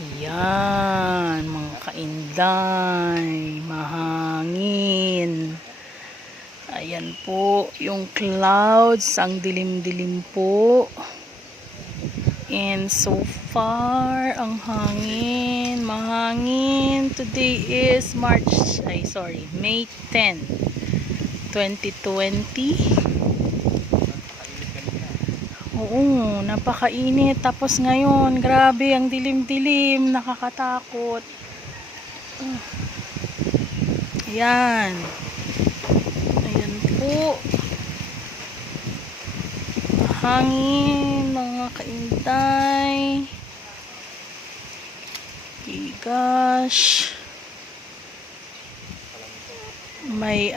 Yan, mga kainday, mahangin. Ayan po, yung clouds, ang dilim-dilim po. And so far, ang hangin, mahangin. Today is May 10, 2020. Oo, napakainit. Tapos ngayon, grabe, ang dilim-dilim, nakakatakot. Ayan. Ayan po. Hangin, mga kaintay. Gosh. May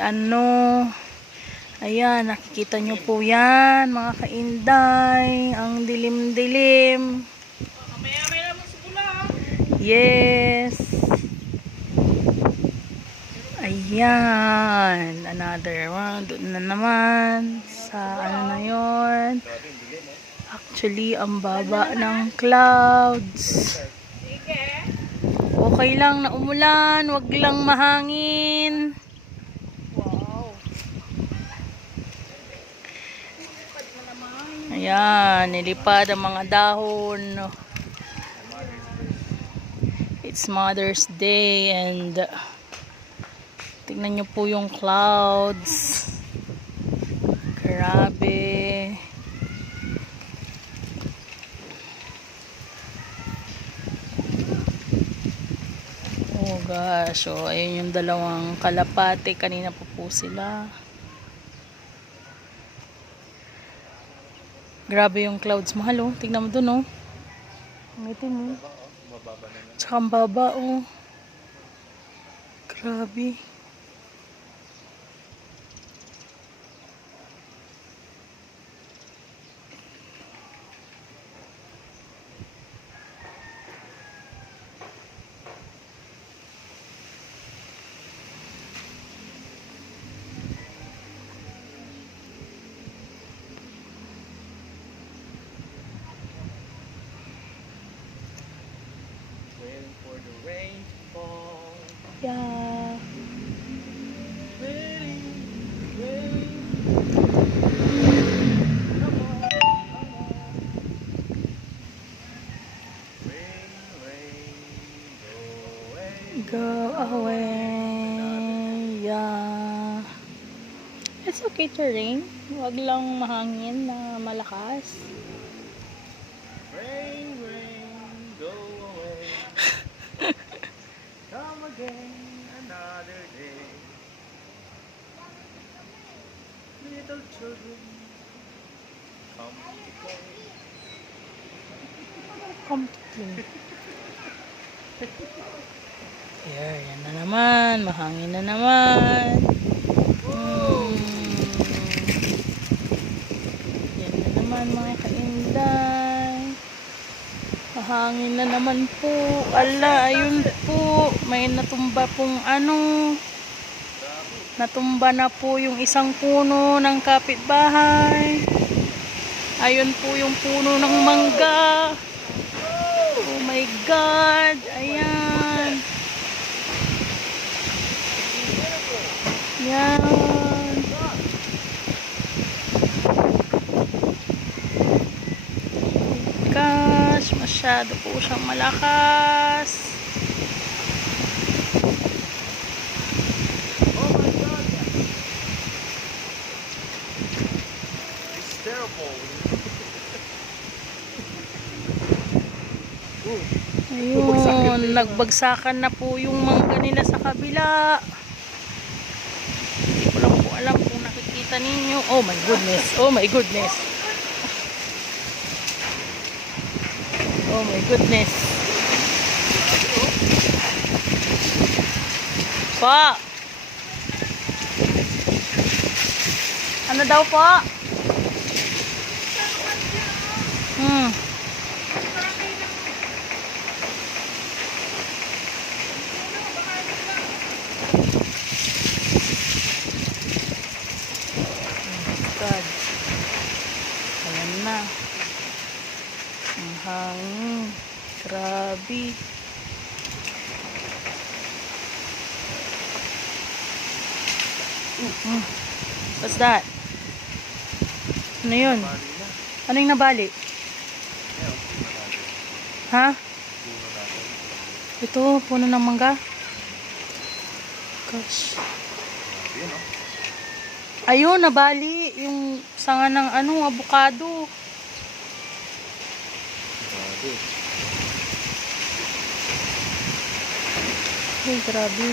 ayan, nakikita nyo po yan, mga kainday. Ang dilim-dilim. Yes. Ayan. Another one. Doon na naman. Sa na yun. Actually, ang baba ng clouds. Okay lang na umulan. Wag lang mahangin. Ayan, nilipad ang mga dahon. It's Mother's Day and tingnan nyo po yung clouds. Grabe. Oh gosh, oh, ayun yung dalawang kalapate. Kanina po sila. Grabe yung clouds, mahal oh. Tignan mo dun oh. Ang itim oh. Tsaka ang baba oh. Grabe. For the rain to fall. Yeah. Rain, rain. Come on, come on. Rain, rain, go away. Go away. Yeah. It's okay to rain. Wag lang mahangin na malakas. Rain, rain, go away. Come again another day. Little children, come to play. Come to play. Here, yan na naman. Mahangin na naman. Yan na naman mga kainday. Mahangin na naman po. Ala, ayun po. May natumba pong natumba na po yung isang puno ng kapitbahay. Ayun po yung puno ng mangga. Oh my God. Ayan. Yan. Gosh, masyado po siyang malakas. Oh my God! It's terrible. Ayun, nagbagsakan na po yung mangga nila sa kabila. Hindi ko lang po alam kung nakikita ninyo. Oh my goodness. Oh my goodness. Oh my goodness. Pa! Ano daw po? God. Ayan na. Ang hangin. Grabe. grabe. What's that? Ano yun? Bali na. Ano yung nabali? Ayan, puno natin. Ha? Puno natin. Ito, puno ng mangga. Gosh. Grabe yun, no? Ayun, nabali. Yung sanga ng ano, avocado. Grabe. Ay, grabe.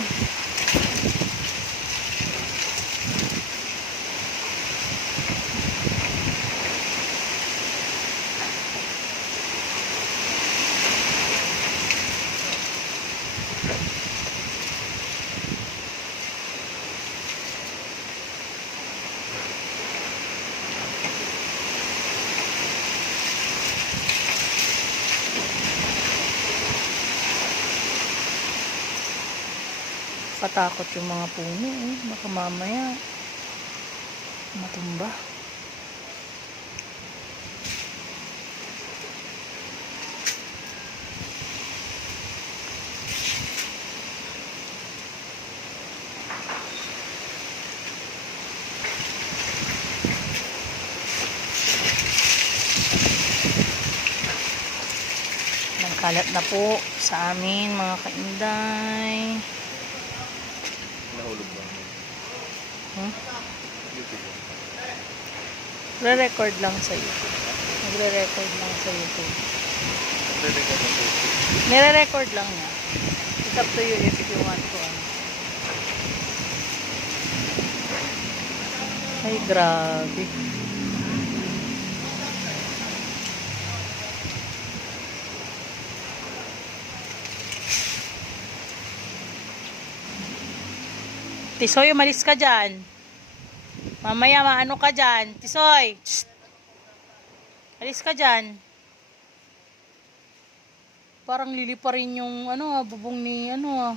Katakot yung mga puno eh. Baka mamaya matumba. Nagkalat na po sa amin mga kainday. Nahulog ba? YouTube. Re-record lang sa YouTube. Nagre-record lang sa YouTube. Nagre-record na po. Nire-record lang niya. It's up to you if you want to. Ay, grabe. Tisoy, umalis ka dyan. Mamaya maano ka dyan. Tisoy! Shh! Alis ka dyan. Parang lilipa rin yung ano, bubong ni ano.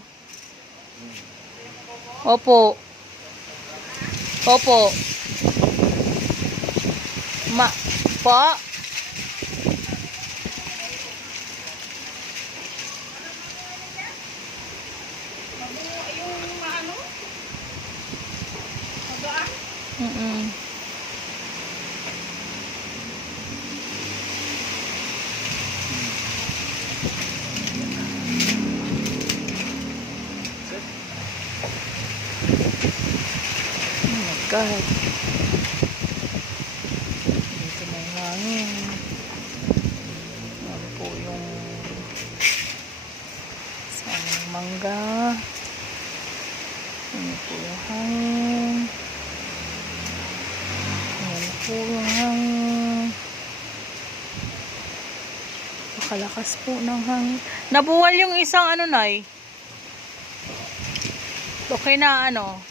Opo. Opo. Pa. Mm-mm. Oh my God. Dito na yung hangin. Ano po yung isang mangga. Ano po yung hangin. Ano po yung hangin. Nakalakas po ng hangin. Nabuwal yung isang ano, Nay. Okay na ano.